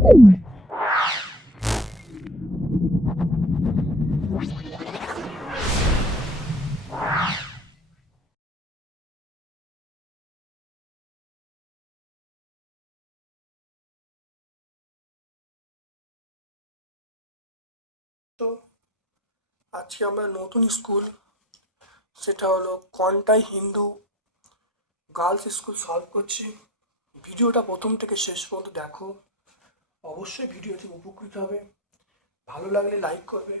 তো আজকে আমরা নতুন স্কুল, সেটা হলো Contai Hindu girls school solve করছি। ভিডিওটা প্রথম থেকে শেষ পর্যন্ত দেখো। অবশ্যই ভিডিও থেকে উপকৃত হবে। ভালো লাগলে লাইক করবে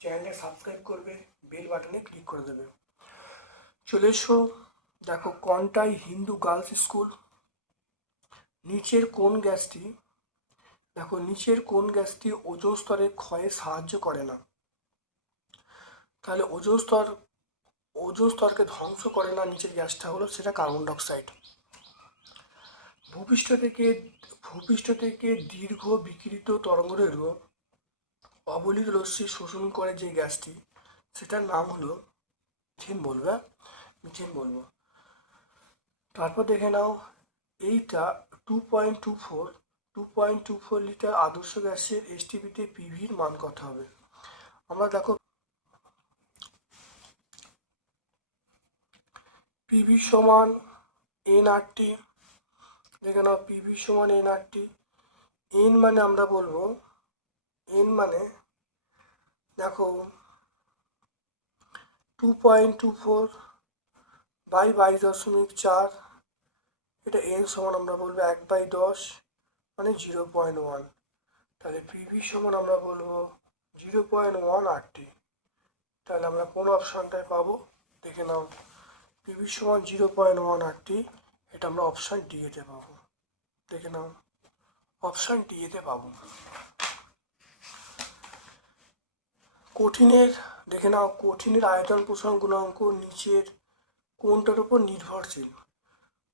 চ্যানেলটা সাবস্ক্রাইব করবে বেল বাটনে ক্লিক করে দেবে। চলে এসো, দেখো কন্টাই হিন্দু গার্লস স্কুল নিচের কোন গ্যাসটি? দেখো নিচের কোন গ্যাসটি ওজোন স্তরে ক্ষয়ে সাহায্য করে না। তাহলে ওজোন স্তর, ওজোন স্তরকে ধ্বংস করে না নিচের গ্যাসটা হলো সেটা কার্বন ডাইঅক্সাইড ভূপৃষ্ঠ থেকে ভূপৃষ্ঠ থেকে দীর্ঘ বিকিরিত তরঙ্গদৈর্ঘ্য অবলিক রশ্মি শোষণ করে যে গ্যাসটি, সেটার নাম হলো মিথেন বলবে? মিথেন বলব তারপর দেখে নাও, এইটা two point two four two point two four litre আদর্শ গ্যাসের এসটিপিতে পিভির মান কত হবে আমরা দেখো পিভি সমান এন নাও পিভি সমান এন আর টি এন মানে আমরা বলব এন মানে দেখো two point two four by বাইশ দশমিক চার, এটা এন সমান আমরা বলব এক বাই দশ মানে জিরো পয়েন্ট ওয়ান তাহলে পিভি সমান আমরা বলব জিরো পয়েন্ট ওয়ান আটটি তাহলে আমরা কোন অপশানটায় পাবো? দেখে নাও। পিভি সমান জিরো পয়েন্ট ওয়ান আটটি এটা আমরা অপশান ডি এতে পাবো। দেখে নাও। অপশান ডি এতে পাবো। কঠিনের, দেখে নাও, কঠিনের আয়তন পোষণ গুণাঙ্ক নিচের কোনটার উপর নির্ভরশীল।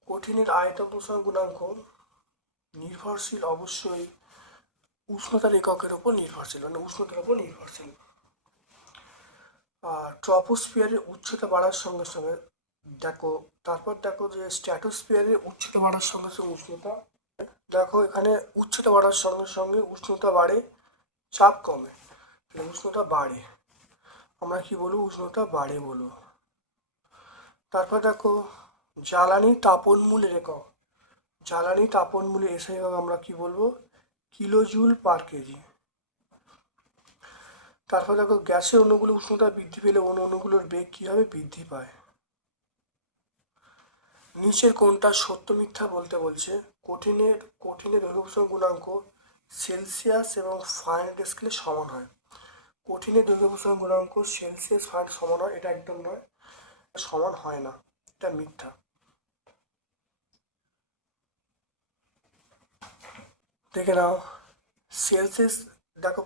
কঠিনের আয়তন পোষণ গুণাঙ্ক নির্ভরশীল অবশ্যই উষ্ণতার এককের ওপর নির্ভরশীল মানে উষ্ণতার ওপর নির্ভরশীল। আর ট্রপোস্ফিয়ারের উচ্চতা বাড়ার সঙ্গে সঙ্গে, দেখো তারপর দেখো যে স্ট্র্যাটোস্ফিয়ারের উচ্চতা বাড়ার সঙ্গে সঙ্গে উষ্ণতা, দেখো এখানে উচ্চতা বাড়ার সঙ্গে সঙ্গে উষ্ণতা বাড়ে, চাপ কমে উষ্ণতা বাড়ে। আমরা কি বলব? উষ্ণতা বাড়ে বলব। তারপর দেখো, জ্বালানি তাপন মূলের একক। জ্বালানি তাপন মূলের এসে আমরা কি বলব? Kilojoule per kg. তারপর দেখো, গ্যাসের অণুগুলো উষ্ণতা বৃদ্ধি পেলে অণু অণুগুলোর বেগ কীভাবে বৃদ্ধি পায়? নিচের কোনটা সত্য মিথ্যা বলতে বলছে। কঠিনের কঠিনের দৈর্ঘ্য গুণাঙ্ক সেলসিয়াস এবং ফারেনহাইট স্কেলে সমান হয়। কঠিনের দৈর্ঘ্য গুণাঙ্ক সেলসিয়াস ফারেনহাইট সমান হয়, এটা একদম নয়। সমান হয় না, এটা মিথ্যা। দেখে নাও, সেলসিয়াস, দেখো,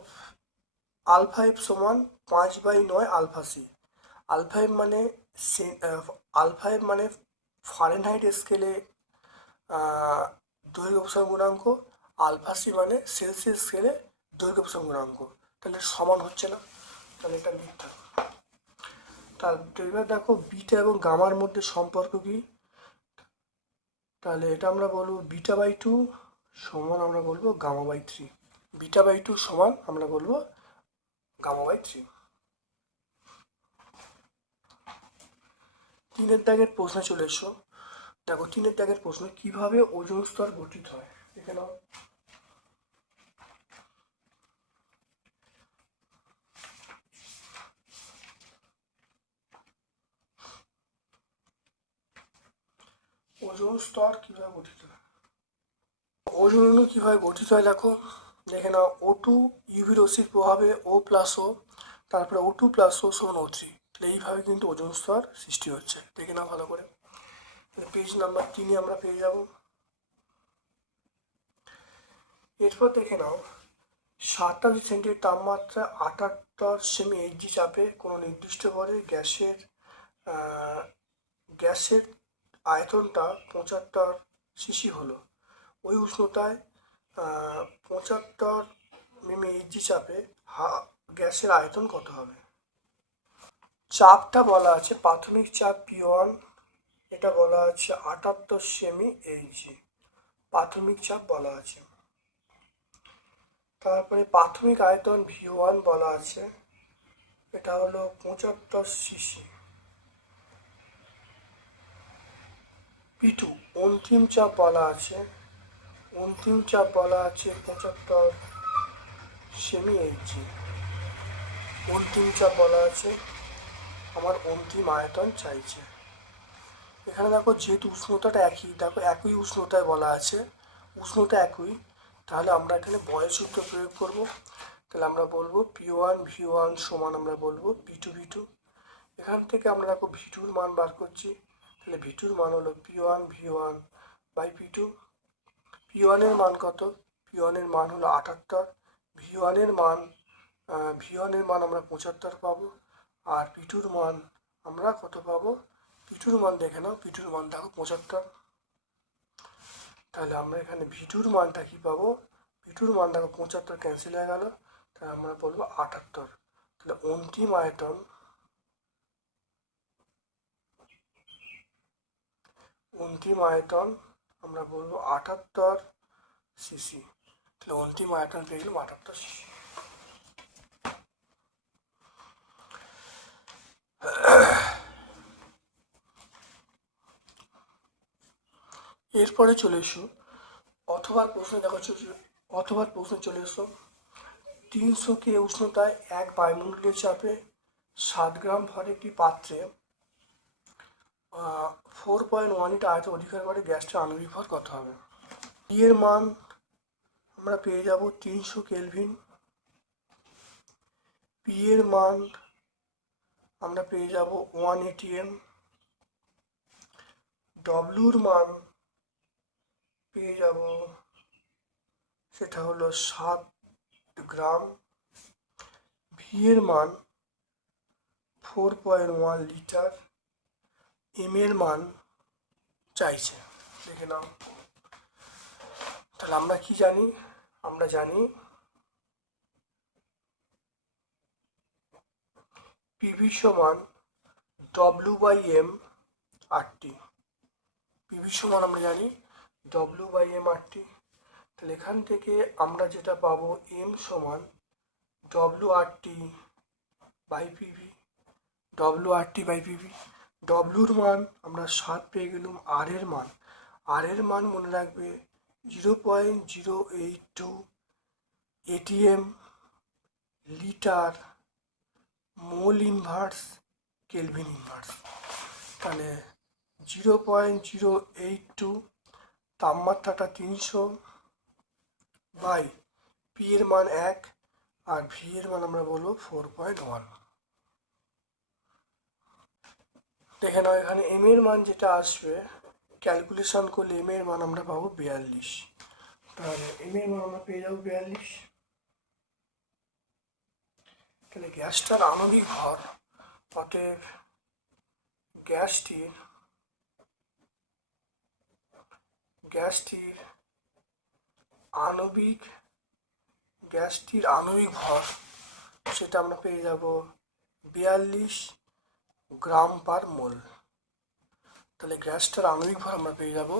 আলফা এফ সমান পাঁচ বাই নয় আলফা সি আলফা এফ মানে আলফা এফ মানে ফারেনহাইট স্কেলে দৈর্ঘ্য প্রসারণ গুণাঙ্ক আলফা সি মানে সেলসিয়াস স্কেলে দৈর্ঘ্য প্রসারণ গুণাঙ্ক। তাহলে সমান হচ্ছে না। তাহলে এটা মিথ্যা। তার এবার দেখো বিটা এবং গামার মধ্যে সম্পর্ক কি? তাহলে এটা আমরা বলব বিটা বাই টু সমান আমরা বলব gamma by three beta by two সমান আমরা বলব গামা বাই থ্রি তিনের দাগের প্রশ্নে চলে এসো। দেখো তিনের দাগের প্রশ্ন, কীভাবে ওজন স্তর গঠিত হয়? দেখে নাও। ওজন স্তর কীভাবে গঠিত হয়? ওজন অণু কীভাবে গঠিত হয় দেখো? দেখে নাও ও টু ইউভি রশ্মির প্রভাবে ও প্লাস ও তারপরে ও টু প্লাস ও সমান ও থ্রি এইভাবে কিন্তু ওজন স্তর সৃষ্টি হচ্ছে। দেখে নাও ভালো করে। পেজ নাম্বার তিনে আমরা পেয়ে যাব। এরপর দেখে নাও, সাতাশ সেন্টির তাপমাত্রা আটাত্তর সেমি এইচজি চাপে কোনো নির্দিষ্ট পরে গ্যাসের গ্যাসের আয়তনটা পঁচাত্তর সিসি হলো। ওই উষ্ণতায় পঁচাত্তর মিমি এইচজি চাপে হা, গ্যাসের আয়তন কত হবে? চাপটা বলা আছে, প্রাথমিক চাপ পি ওয়ান এটা বলা আছে আটাত্তর সেমি এইচজি প্রাথমিক চাপ বলা আছে। তারপরে প্রাথমিক আয়তন ভি ওয়ান বলা আছে, এটা হলো পঁচাত্তর সিসি পি টু অন্তিম চাপ বলা আছে, অন্তিম চাপ বলা আছে পঁচাত্তর সেমি এইচজি অন্তিম চাপ বলা আছে আমার অন্তিম আয়তন চাইছে। এখানে দেখো যেহেতু উষ্ণতাটা একই, দেখো একই উষ্ণতায় বলা আছে, উষ্ণতা একই, তাহলে আমরা এখানে বয়স প্রয়োগ করব। তাহলে আমরা বলব পি ওয়ান ভি ওয়ান সমান আমরা বলব পি টু ভি টু এখান থেকে আমরা দেখো ভি টুর মান বার করছি, তাহলে ভি টুর মান হলো P one V one by P two P ওয়ানের মান কত? পি ওয়ানের মান হলো আটাত্তর। ভি ওয়ানের মান ভি ওয়ানের মান আমরা পঁচাত্তর পাবো। আর পি টুর মান, আমরা কত পাবো? পিটুর মান দেখে নাও পিটুর মান দেখো পঁচাত্তর। তাহলে আমরা এখানে ভিটুর মানটা কি পাবো? ভিটুর মান দেখো পঁচাত্তর ক্যান্সেল হয়ে গেল, তাহলে আমরা বলব আটাত্তর। তাহলে অন্তিম আয়তন অন্তিম আয়তন আমরা বলব আটাত্তর সিসি তাহলে অন্তিম আয়তন পেয়ে গেলাম আটাত্তর সিসি এরপরে চলে এসো। অথবা প্রশ্ন দেখো অথবা প্রশ্ন চলে এসো। তিনশো কে উষ্ণতায় এক বায়ুমণ্ডলীয় চাপে সাত গ্রাম ভর একটি পাত্রে ফোর পয়েন্ট ওয়ান ইট আয়ত অধিকার করে গ্যাসটা আণবিক কত হবে। ই এর মান আমরা পেয়ে যাব তিনশো কেলভিন। পি এর মান আমরা পেয়ে যাব ওয়ান এটিএম ডব্লুর মান পেয়ে যাব, সেটা হলো সাত গ্রাম। ভি এর মান four point one litre m এর মান চাইছে। দেখে নাও। তাহলে আমরা কি জানি? আমরা জানি পিভি সমান W by M R T PV সমান আমরা জানি W by M R T তাহলে এখান থেকে আমরা যেটা পাবো এম সমান W R T by PV W R T by PV ডব্লিউর মান আমরা সাত পেয়ে গেলাম আর এর মান। আর এর মান মনে রাখবে zero point zero eight two atm litre mole inverse kelvin inverse তাহলে zero point zero eight two তাপমাত্রাটা তিনশো বাই পি এর মান এক, আর ভি এর মান আমরা বলব ফোর পয়েন্ট ওয়ান দেখে নাও, এখানে এম এর মান যেটা আসবে ক্যালকুলেশন করলে এম এর মান আমরা পাবো বিয়াল্লিশ। তাহলে এম এর মান আমরা পেয়ে যাব বিয়াল্লিশ। তাহলে গ্যাসটার আণবিক ভর, অতএব গ্যাসটির গ্যাসটির আণবিক গ্যাসটির আণবিক ভর, সেটা আমরা পেয়ে যাব বিয়াল্লিশ গ্রাম পার মোল। তাহলে গ্যাসটার আণবিক ভর আমরা পেয়ে যাব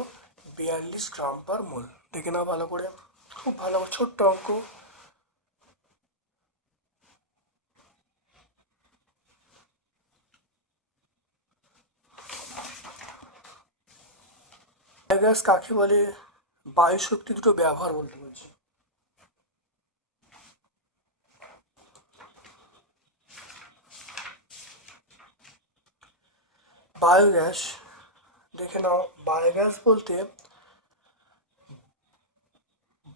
বিয়াল্লিশ গ্রাম পার মোল। দেখে নাও ভালো করে। খুব ভালো, ছোট্ট অঙ্ক। বায়োগ্যাস কাকে বলে? বায়ু শক্তি দুটো ব্যবহার বলতে বলছি। বায়োগ্যাস, দেখে নাও, বায়োগ্যাস বলতে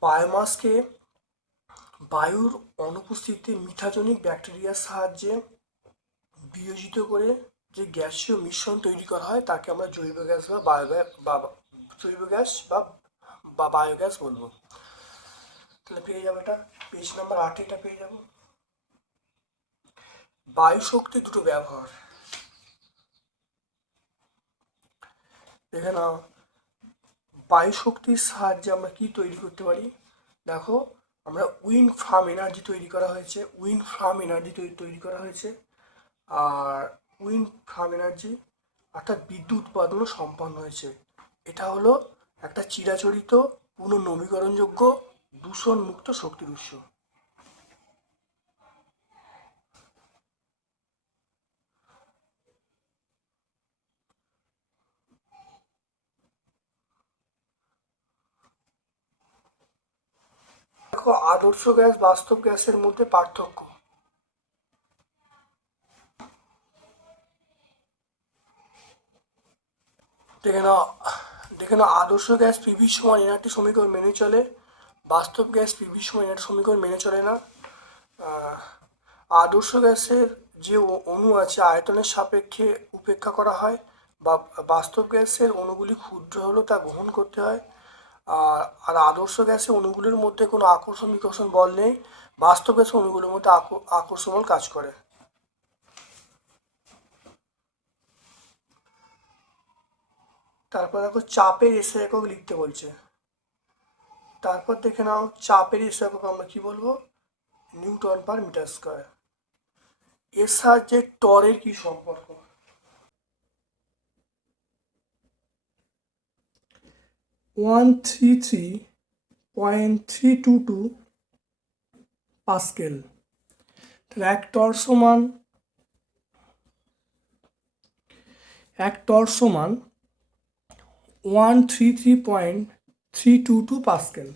বায়োমাসকে বায়ুর অনুপস্থিতিতে মিঠাজনিক ব্যাকটেরিয়ার সাহায্যে বিয়োজিত করে যে গ্যাসীয় মিশ্রণ তৈরি করা হয়, তাকে আমরা জৈব গ্যাস বা বায়োগ্যাস বা জৈব গ্যাস বা বায়োগ্যাস বলব। তাহলে পেয়ে যাব এটা পেজ নাম্বার আটে এটা পেয়ে যাব। বায়ু শক্তি দুটো ব্যবহার। দেখে নাও বায়ু শক্তির সাহায্যে আমরা কি তৈরি করতে পারি? দেখো, আমরা উইন্ড ফার্ম এনার্জি তৈরি করা হয়েছে, উইন্ড ফার্ম এনার্জি তৈরি করা হয়েছে, আর উইন্ড ফার্ম এনার্জি, অর্থাৎ বিদ্যুৎ উৎপাদনও সম্পন্ন হয়েছে। এটা হলো একটা চিরাচরিত পুনর্নবীকরণযোগ্য দূষণমুক্ত শক্তির উৎস। দেখো, আদর্শ গ্যাস, বাস্তব গ্যাসের মধ্যে পার্থক্য। দেখে নাও দেখে আদর্শ গ্যাস পিভি সমান এনআরটি সমীকরণ মেনে চলে। বাস্তব গ্যাস পিভি সমান এনআরটি সমীকরণ মেনে চলে না। আদর্শ গ্যাসের যে অণু আছে, আয়তনের সাপেক্ষে উপেক্ষা করা হয়। বা, বাস্তব গ্যাসের অণুগুলি ক্ষুদ্র হলেও তা গ্রহণ করতে হয়। আর আর আদর্শ গ্যাসের অণুগুলির মধ্যে কোনো আকর্ষণ বিকর্ষণ বল নেই। বাস্তব গ্যাসের অণুগুলির মধ্যে আকর- আকর্ষণ বল কাজ করে। তারপর দেখো চাপের এসে একক লিখতে বলছে। তারপর দেখে নাও, চাপের এসে একক আমরা কি বলব? Newton per metre square. এর সাহায্যে টরের কি সম্পর্ক? One three three point three two two pascal. এক টর সমান, এক টর সমান one three three point three two two pascal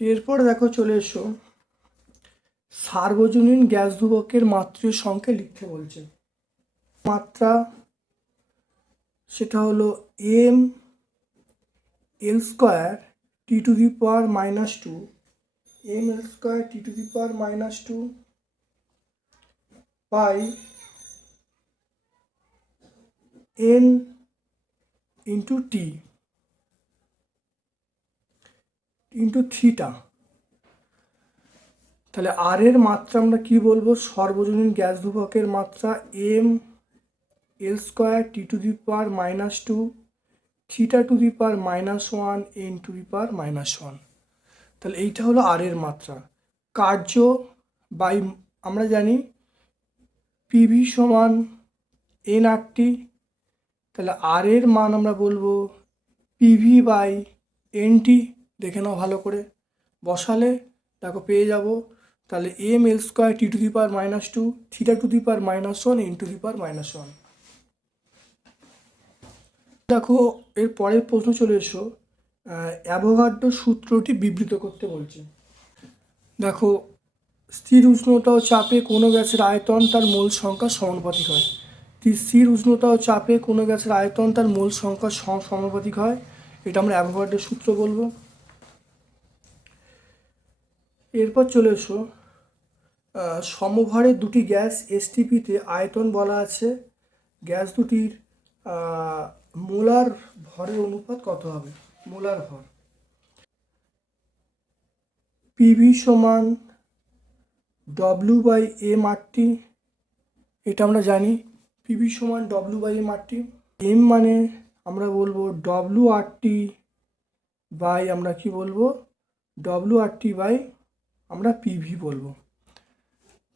এরপর দেখো চলে এসো। সার্বজনীন গ্যাস ধ্রুবকের মাত্রীয় সংখ্যা লিখতে বলছে। মাত্রা সেটা হলো M L square T to the power minus two M L square T to the power minus two by N into T into theta তাহলে আর এর মাত্রা আমরা কি বলব? সর্বজনীন গ্যাস ধ্রুবকের মাত্রা M L square T to the power minus two theta to the power minus one N to the power minus one তাহলে এইটা হলো আর এর মাত্রা। কার্য বাই আমরা জানি পিভি সমান এন আর টি তাহলে আর এর মান আমরা বলব পিভি বাই এনটি দেখে নাও ভালো করে। বসালে, দেখো পেয়ে যাব। তাহলে M L square T to the power minus two theta to the power minus one N to the power minus one দেখো, এর পরের প্রশ্ন চলে এসো। অ্যাভোগাড্রো সূত্রটি বিবৃত করতে বলছে। দেখো, স্থির উষ্ণতা ও চাপে কোনো গ্যাসের আয়তন তার মূল সংখ্যা সমানুপাতিক হয়। স্থির উষ্ণতা ও চাপে কোনো গ্যাসের আয়তন তার মূল সংখ্যা সম- সমানুপাতিক হয়। এটা আমরা অ্যাভোগাড্রো সূত্র বলব। এরপর চলে এসো। সমভারে দুটি গ্যাস এসটিপিতে আয়তন বলা আছে। গ্যাস দুটির মোলার ভরের অনুপাত কত হবে? মোলার ভর। পিভি সমান ডব্লিউ বাই এম আরটি এটা আমরা জানি। পিভি সমান W by M RT M মানে আমরা বলব ডব্লিউ আরটি বাই আমরা কি বলব? ডব্লিউ আরটি বাই আমরা পিভি বলব।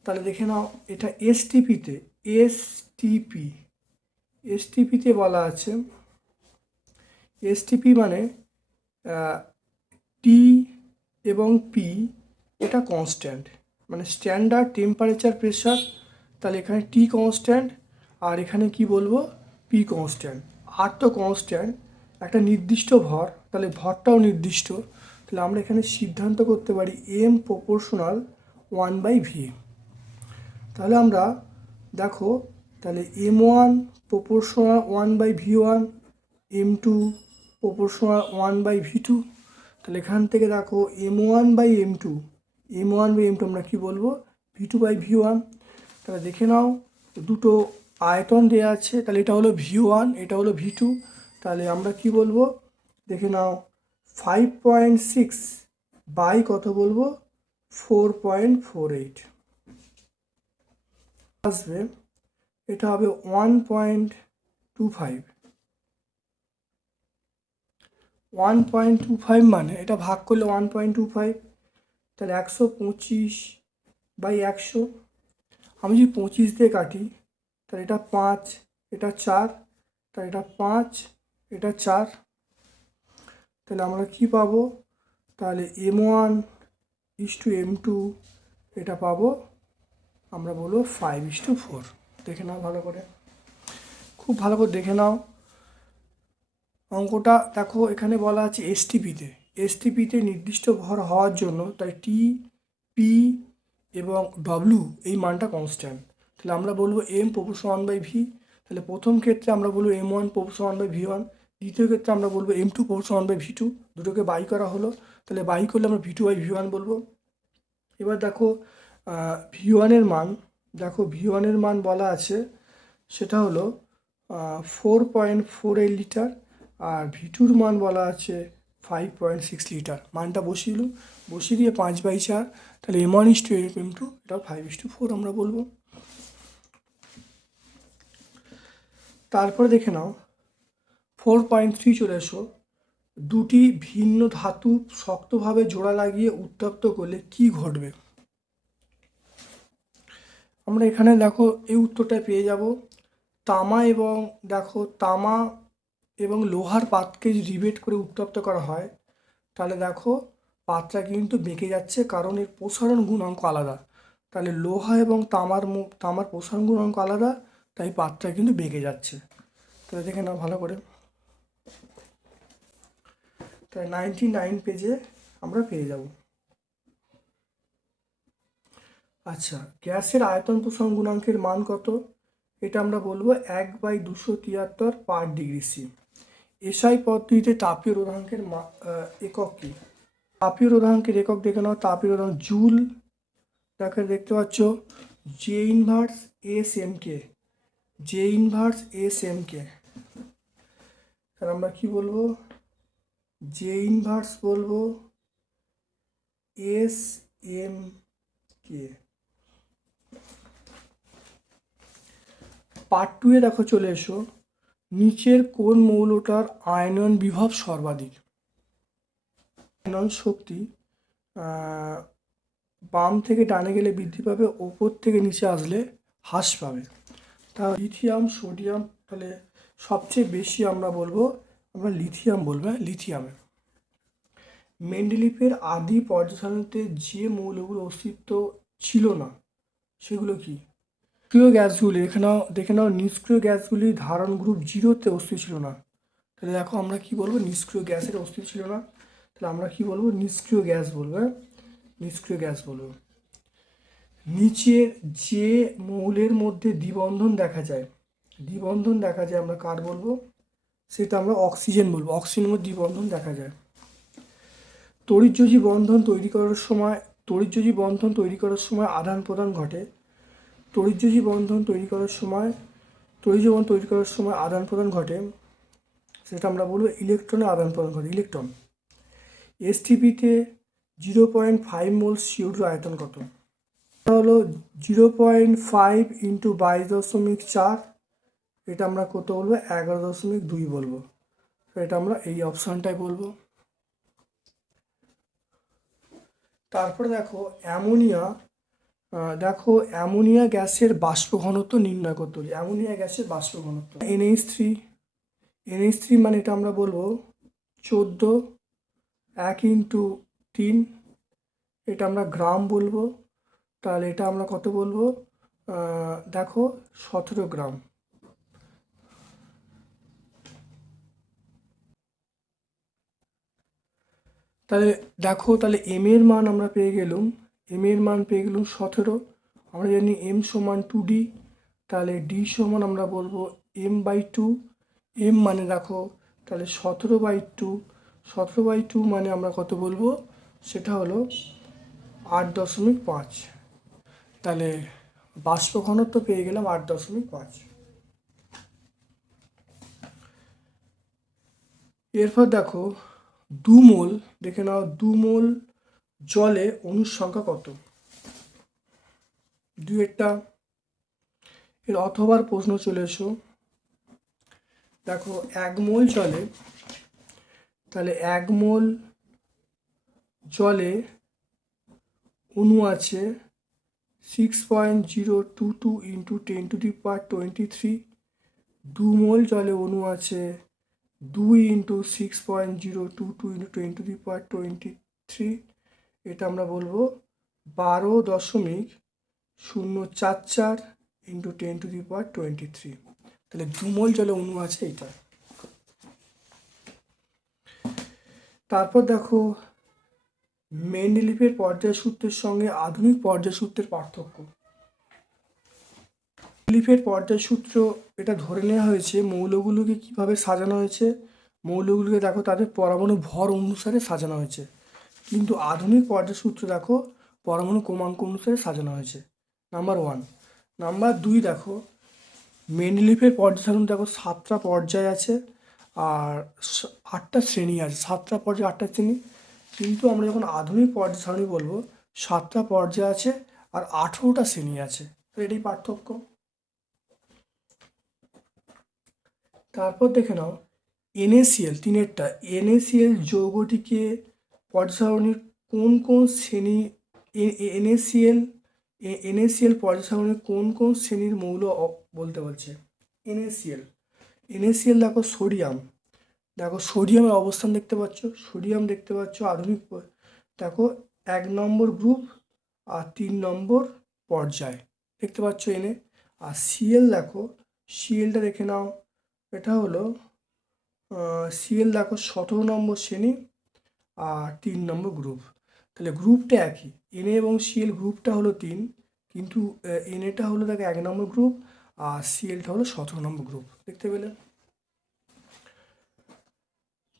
তাহলে দেখে নাও, এটা এসটিপিতে এসটিপি এসটিপিতে বলা আছে। এসটিপি মানে টি এবং পি এটা কনস্ট্যান্ট মানে স্ট্যান্ডার্ড টেম্পারেচার প্রেশার তাহলে এখানে টি কনস্ট্যান্ট আর এখানে কি বলব? পি কনস্ট্যান্ট আর তো কনস্ট্যান্ট একটা নির্দিষ্ট ভর, তাহলে ভরটাও নির্দিষ্ট। তাহলে আমরা এখানে সিদ্ধান্ত করতে পারি M proportional one by V তাহলে আমরা দেখো, তাহলে M one proportional one by V one M two proportional one by V two তাহলে এখান থেকে দেখো M one by M two M one by M two আমরা কী বলব? V two by V one তাহলে দেখে নাও, দুটো আয়তন দেওয়া আছে, তাহলে এটা হলো ভি ওয়ান এটা হলো ভি টু তাহলে আমরা কি বলব? দেখে নাও ফাইভ পয়েন্ট সিক্স বাই কত বলব? ফোর পয়েন্ট ফোর এইট আসবে, এটা হবে one point two five one point two five মানে এটা ভাগ করলে ওয়ান পয়েন্ট টু ফাইভ তাহলে একশো পঁচিশ বাই একশো। আমি যদি পঁচিশ দিয়ে কাটি তাহলে এটা পাঁচ, এটা চার, তাহলে এটা পাঁচ, এটা চার। তাহলে আমরা কি পাবো? তাহলে M one is two M two এটা পাবো, আমরা বলব ফাইভ ইস টু ফোর দেখে নাও ভালো করে। খুব ভালো করে দেখে নাও। অঙ্কটা দেখো, এখানে বলা আছে এসটিপিতে এসটিপিতে নির্দিষ্ট ভর হওয়ার জন্য তাই টি পি এবং ডব্লিউ এই মানটা কনস্ট্যান্ট তাহলে আমরা বলব M proportion one by V তাহলে প্রথম ক্ষেত্রে আমরা বলব M one proportion one by V one দ্বিতীয় ক্ষেত্রে আমরা বলব M two proportion one by V two দুটোকে বাই করা হলো। তাহলে বাই করলে আমরা V two by V one বলব। এবার দেখো ভি ওয়ানের মান, দেখো ভি ওয়ানের মান বলা আছে, সেটা হলো four point four eight litre আর ভি টুর মান বলা আছে ফাইভ পয়েন্ট সিক্স লিটার মানটা বসিয়ে বসিয়ে দিয়ে পাঁচ বাই চার, তাহলে M one is two M two এটা ফাইভ ইস টু ফোর আমরা বলব। তারপরে দেখে নাও। ফোর পয়েন্ট থ্রি চলে এসো। দুটি ভিন্ন ধাতু শক্তভাবে জোড়া লাগিয়ে উত্তপ্ত করলে কি ঘটবে? আমরা এখানে দেখো, এই উত্তরটা পেয়ে যাব। তামা এবং দেখো, তামা এবং লোহার পাতকে রিবেট করে উত্তপ্ত করা হয়, তাহলে দেখো, পাতটা কিন্তু বেঁকে যাচ্ছে, কারণ এর প্রসারণ গুণাঙ্ক আলাদা। তাহলে লোহা এবং তামার তামার প্রসারণ গুণাঙ্ক আলাদা তাই পাতটা কিন্তু বেঁকে যাচ্ছে। তাহলে দেখে নাও ভালো করে। তাই নাইনটি নাইন পেজে আমরা পেয়ে যাব। আচ্ছা গ্যাসের আয়তন প্রসারণ গুণাঙ্কের মান কত? এটা আমরা বলব এক বাই দুশো তিয়াত্তর পার ডিগ্রি সি। এসআই পদ্ধতিতে তাপীয় রোধাঙ্কের একক কী? তাপীয় রোধাঙ্কের একক দেখে নাও। তাপীয় রোধাঙ্ক জুল দেখে দেখতে পাচ্ছ J inverse S M K J inverse S M K তাহলে আমরা কি বলব? জে ইনভার্স বলব S M K part two এ দেখো চলে এসো। নিচের কোন মৌলটার আয়নন বিভব সর্বাধিক? আয়নন শক্তি বাম থেকে ডানে গেলে বৃদ্ধি পাবে, ওপর থেকে নিচে আসলে হ্রাস পাবে। তা লিথিয়াম সোডিয়াম তাহলে সবচেয়ে বেশি আমরা বলব আমরা লিথিয়াম বলব হ্যাঁ, লিথিয়ামে মেন্ডেলিফের আদি পর্যটনতে যে মৌলগুলো অস্তিত্ব ছিল না সেগুলো কি? নিষ্ক্রিয় গ্যাসগুলি দেখে নাও দেখে নাও নিষ্ক্রিয় গ্যাসগুলি ধারণ গ্রুপ জিরোতে অস্তিত্ব ছিল না। তাহলে দেখো আমরা কি বলব নিষ্ক্রিয় গ্যাসের অস্তিত্ব ছিল না। তাহলে আমরা কি বলব নিষ্ক্রিয় গ্যাস বলব হ্যাঁ? নিষ্ক্রিয় গ্যাস বলব। নিচের যে মৌলের মধ্যে দ্বিবন্ধন দেখা যায়, দ্বিবন্ধন দেখা যায় আমরা কার বলব? সেটা আমরা অক্সিজেন বলব, অক্সিজেনের মধ্যে দ্বিবন্ধন দেখা যায়। তড়িৎযোজী বন্ধন তৈরি করার সময়, তড়িৎযোজী বন্ধন তৈরি করার সময় আদান প্রদান ঘটে। তড়িৎযোজী বন্ধন তৈরি করার সময়, তড়িৎযোজী বন্ধন তৈরি করার সময় আদান প্রদান ঘটে। সেটা আমরা বলব ইলেকট্রনের আদান প্রদান ঘটে, ইলেকট্রন। এসটিপিতে জিরো পয়েন্ট ফাইভ মোল সিউর আয়তন কত? হলো জিরো পয়েন্ট ফাইভ ইন্টু বাইশ দশমিক চার। এটা আমরা কত বলব? এগারো দশমিক দুই বলব। এটা আমরা এই অপশানটাই বলব। তারপরে দেখো, অ্যামোনিয়া দেখো, অ্যামোনিয়া গ্যাসের বাষ্প ঘনত্ব নির্ণয় করতে হবে অ্যামোনিয়া গ্যাসের বাষ্প ঘনত্ব। NH three. এনএইচ থ্রি মানে এটা আমরা বলব চোদ্দ, এক ইন্টু তিন। এটা আমরা গ্রাম বলব। তাহলে এটা আমরা কত বলব? দেখো, সতেরো গ্রাম। তাহলে দেখো, তাহলে এম এর মান আমরা পেয়ে গেলাম। এম এর মান পেয়ে গেলাম সতেরো। আমরা জানি এম সমান টু ডি তাহলে ডি সমান আমরা বলব এম বাই টু এম মানে দেখো, তাহলে সতেরো বাই টু সতেরো বাই টু মানে আমরা কত বলব? সেটা হলো আট দশমিক পাঁচ। তাহলে বাষ্প ঘনত্ব পেয়ে গেলাম আট দশমিক পাঁচ। এরপর দেখো দু মোল দেখে নাও দু মোল জলে অণুর সংখ্যা কত? দুয়েরটা। এর অথবার প্রশ্ন চলে এসো। দেখো এক মোল জলে, তাহলে এক মোল জলে অণু আছে six point zero two two into ten to the power twenty three দু মোল জলে অণু আছে। দুই into six point zero two two into ten to the power twenty three এটা আমরা বলব বারো দশমিক শূন্য চার চার into ten to the power twenty three তাহলে দুমল জলে অণু আছে এটা তারপর দেখো মেন্ডেলিফের পর্যায় সূত্রের সঙ্গে আধুনিক পর্যায় সূত্রের পার্থক্য। মেন্ডেলিফের পর্যায় সূত্র এটা ধরে নেওয়া হয়েছে মৌলগুলোকে কীভাবে সাজানো হয়েছে। মৌলগুলোকে দেখো তাদের পরমাণু ভর অনুসারে সাজানো হয়েছে। কিন্তু আধুনিক পর্যায় সূত্র দেখো পরমাণু ক্রমাঙ্ক অনুসারে সাজানো হয়েছে। Number one. নাম্বার দুই দেখো মেন্ডেলিফের পর্যায় সাজানো দেখো সাতটা পর্যায় আছে আর আটটা শ্রেণি আছে। সাতটা পর্যায়ে, আটটা শ্রেণি। কিন্তু আমরা যখন আধুনিক পর্যায় সারণী বলব, সাতটা পর্যায় আছে আর আঠেরোটা শ্রেণি আছে। তো এটাই পার্থক্য। তারপর দেখে নাও, এনএসিএল, তিনেরটা। এনএসিএল যৌগটিকে পর্যায়সারণীর কোন কোন শ্রেণি এনএসিএল এনএসিএল পর্যায় সারণীর কোন কোন শ্রেণির মৌল বলতে বলছে? N A C L. N A C L দেখো সোডিয়াম। দেখো সোডিয়ামের অবস্থান দেখতে পাচ্ছ, সোডিয়াম দেখতে পাচ্ছ আধুনিক দেখো এক নম্বর গ্রুপ আর তিন নম্বর পর্যায়, দেখতে পাচ্ছ এনে। আর সিএল দেখো সিএলটা দেখে নাও, এটা হলো সিএল দেখো সতেরো নম্বর শ্রেণি আর তিন নম্বর গ্রুপ তাহলে গ্রুপটা একই এনএ এবং সিএল গ্রুপটা হলো তিন, কিন্তু এনএটা হলো দেখো এক নম্বর গ্রুপ আর সিএলটা হলো সতেরো নম্বর গ্রুপ দেখতে পেলে?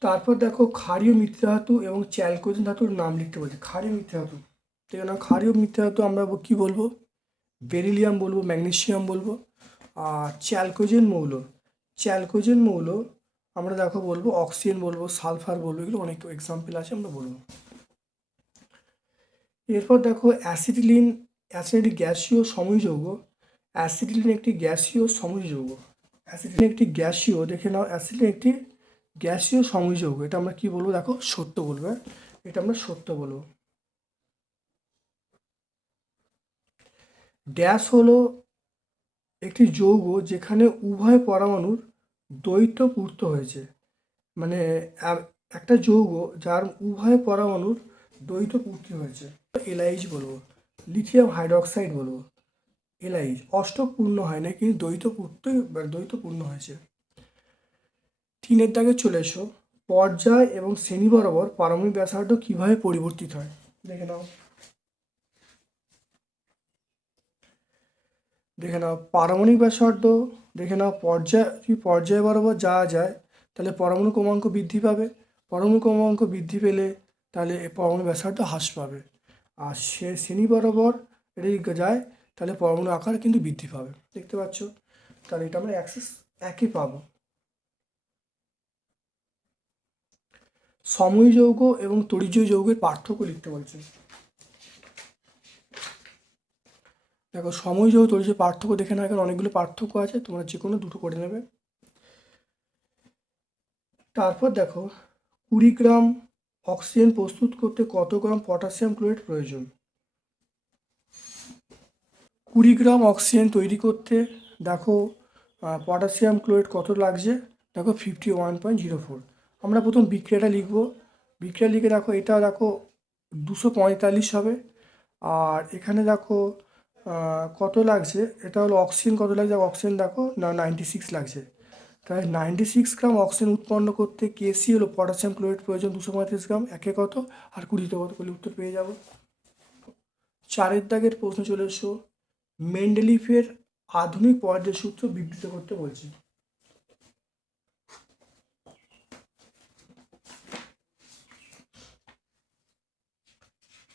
তারপর দেখো ক্ষারীয় মিত্র ধাতু এবং চ্যালকোজেন ধাতুর নাম লিখতে বলছে। ক্ষারীয় মিত্র ধাতু। দেখে নাও ক্ষারীয় মিত্র ধাতু আমরা কী বলব? বেরিলিয়াম বলব, ম্যাগনেসিয়াম বলব, আর চ্যালকোজেন মৌল। চ্যালকোজেন মৌল আমরা দেখো বলব, অক্সিজেন বলব, সালফার বলব, এগুলো অনেক এক্সাম্পল আছে, আমরা বলব। এরপর দেখো অ্যাসিটিলিন অ্যাসিড গ্যাসীয় সমযৌগ। অ্যাসিটিলিন একটি গ্যাসীয় সমযৌগ। অ্যাসিটিলিন একটি গ্যাসীয়, দেখে নাও, অ্যাসিটিলিন একটি গ্যাসীয় সমযৌগ এটা আমরা কি বলব? দেখো, সত্য বলব হ্যাঁ? এটা আমরা সত্য বলব। ড্যাশ হলো একটি যৌগ যেখানে উভয় পরমাণুর দ্বৈত পূর্ত হয়েছে। মানে একটা যৌগ যার উভয় পরমাণুর দ্বৈত পূর্তি হয়েছে। এলআইজ বলব, লিথিয়াম হাইড্রক্সাইড বলব এলআইজ অষ্টক পূর্ণ হয় না কিন্তু দ্বৈত পূর্ত দ্বৈত পূর্ণ হয়েছে। তিনের দাগে চলে এসো। পর্যায় এবং শ্রেণি বরাবর পারমাণবিক ব্যাসার্ধ কীভাবে পরিবর্তিত হয়? দেখে নাও। দেখে নাও। পারমাণবিক ব্যাসার্ধ, দেখে নাও। পর্যায়, যদি পর্যায় বরাবর যাওয়া যায়, তাহলে পরমাণু ক্রমাঙ্ক বৃদ্ধি পাবে। পরমাণু ক্রমাঙ্ক বৃদ্ধি পেলে তাহলে পরমাণু ব্যাসার্ধ হ্রাস পাবে। আর সে শ্রেণি বরাবর এটা যায়, তাহলে পরমাণু আকার কিন্তু বৃদ্ধি পাবে। দেখতে পাচ্ছ? তাহলে এটা আমরা অ্যাক্সেস একই পাবো। সময় যৌগ এবং তড়িজয় যৌগের পার্থক্য লিখতে বলছে দেখো সময় যৌগ তরিজয় পার্থক্য দেখে না এখানে অনেকগুলো পার্থক্য আছে, তোমরা যে কোনো দুটো করে নেবে। তারপর দেখো, কুড়ি গ্রাম অক্সিজেন প্রস্তুত করতে কত গ্রাম পটাশিয়াম ক্লোরাইড প্রয়োজন? কুড়ি গ্রাম অক্সিজেন তৈরি করতে দেখো পটাশিয়াম ক্লোরাইড কত লাগছে? দেখো fifty one point zero four আমরা প্রথম বিক্রিয়াটা লিখব। বিক্রিয়া লিখে দেখো, এটা দেখো দুশো পঁয়তাল্লিশ হবে। আর এখানে দেখো কত লাগছে? এটা হলো অক্সিজেন কত লাগছে? অক্সিজেন দেখো, না নাইনটি সিক্স লাগছে। তাহলে নাইনটি সিক্স গ্রাম অক্সিজেন উৎপন্ন করতে কেসি হলো পটাশিয়াম ক্লোরাইড প্রয়োজন দুশো পঁয়ত্রিশ গ্রাম, একে কত? আর কুড়িতে কত? করলে উত্তর পেয়ে যাব। চারের দাগের প্রশ্ন চলে এসো। মেন্ডেলিফের আধুনিক পর্যায় সূত্র বিবৃত করতে বলছে।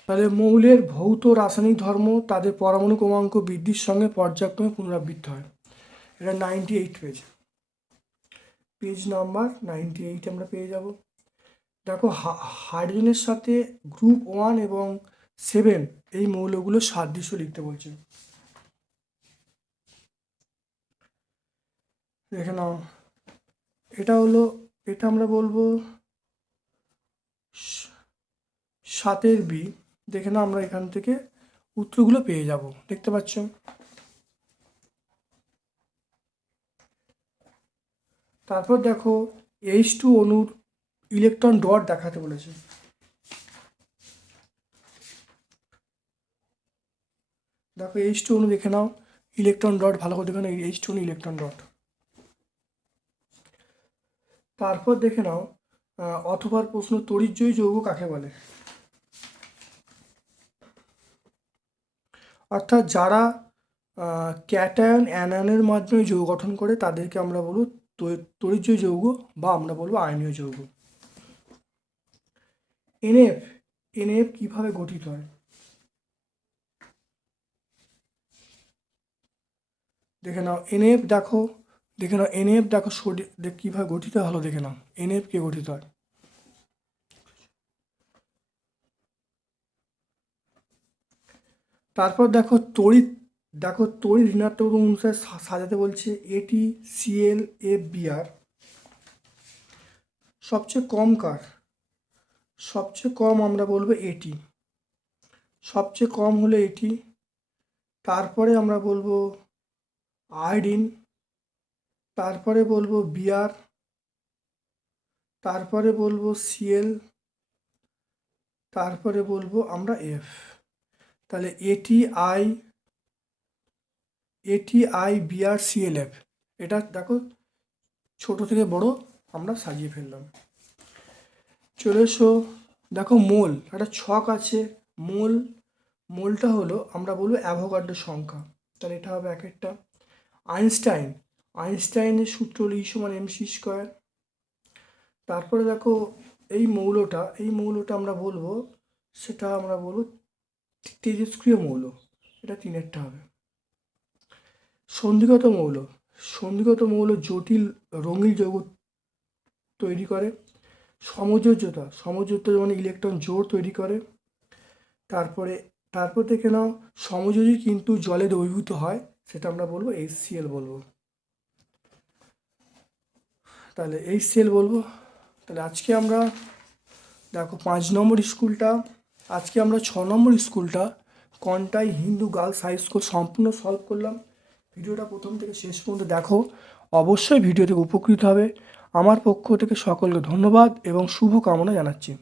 তাহলে মৌলের ভৌত রাসায়নিক ধর্ম তাদের পরমাণু ক্রমাঙ্ক বৃদ্ধির সঙ্গে পর্যায়ক্রমে পুনরাবৃত্ত হয়। এটা ninety eight page page number ninety eight আমরা পেয়ে যাব। দেখো হাইড্রোজেনের সাথে গ্রুপ ওয়ান এবং সেভেন এই মৌলগুলোর সাদৃশ্য লিখতে বলছে। দেখে নাও। এটা হলো, এটা আমরা বলব সাতের বি। দেখে নাও আমরা এখান থেকে উত্তরগুলো পেয়ে যাব। দেখতে পাচ্ছ? তারপর দেখো এইচ টু অণুর ইলেকট্রন ডট দেখাতে বলেছে। দেখো এইচ টু অণু দেখে নাও ইলেকট্রন ডট ভালো করে দেখে নাও এইচ টু ইলেকট্রন ডট তারপর দেখে নাও অথবার প্রশ্ন তড়িৎজয়ী যৌগ কাকে বলে? অর্থাৎ যারা ক্যাটায়ন অ্যানায়নের মাধ্যমে যৌগ গঠন করে, তাদেরকে আমরা বলব তড়িৎজয়ী যৌগ বা আমরা বলব আয়নীয় যৌগ। এনএফ এনএফ কীভাবে গঠিত হয়? দেখে নাও এনএফ দেখো, দেখে নাও এনএফ দেখো সোডি দেখ কীভাবে গঠিত হলো, দেখে নাও এনএফ কে গঠিত হয়? তারপর দেখো তড়িৎ দেখো তড়িৎ ঋণাত্মক অনুসারে সাজাতে বলছে এটি সিএল এফ বিআর সবচেয়ে কম কার? সবচেয়ে কম আমরা বলব এটি। সবচেয়ে কম হলো এটি। তারপরে আমরা বলব আয়োডিন। তারপরে বলব বিআর তারপরে বলব সিএল তারপরে বলব আমরা এফ তাহলে এটি আই এটি আই বিআর সিএলএফ এটা দেখো, ছোট থেকে বড় আমরা সাজিয়ে ফেললাম। চলে এসো, দেখো মোল, একটা ছক আছে, মোল, মোলটা হলো আমরা বলব অ্যাভোগাড্রো সংখ্যা। তাহলে এটা হবে এক একটা। আইনস্টাইন, আইনস্টাইনের সূত্র হলো ই সমান এমসি স্কোয়ার। তারপরে দেখো এই মৌলটা এই মৌলটা আমরা বলব, সেটা আমরা বলব তেজস্ক্রিয় মৌল, এটা তিনেরটা হবে। সন্ধিগত মৌল সন্ধিগত মৌল জটিল রঙিন যৌগ তৈরি করে। সমযোজ্যতা সমযোজ্যতা যেমন ইলেকট্রন জোর তৈরি করে, তারপরে, তারপর থেকে নাও সমযোজী কিন্তু জলে দ্রবীভূত হয়, সেটা আমরা বলব এইচসিএল বলব। তাহলে এইচসিএল বলব। তাহলে আজকে আমরা দেখো পাঁচ নম্বর স্কুলটা আজকে আমরা ছ নম্বর স্কুলটা Contai Hindu girls high school সম্পূর্ণ সলভ করলাম। ভিডিওটা প্রথম থেকে শেষ পর্যন্ত দেখো। অবশ্যই ভিডিও থেকে উপকৃত হবে। আমার পক্ষ থেকে সকলকে ধন্যবাদ এবং শুভ কামনা জানাচ্ছি।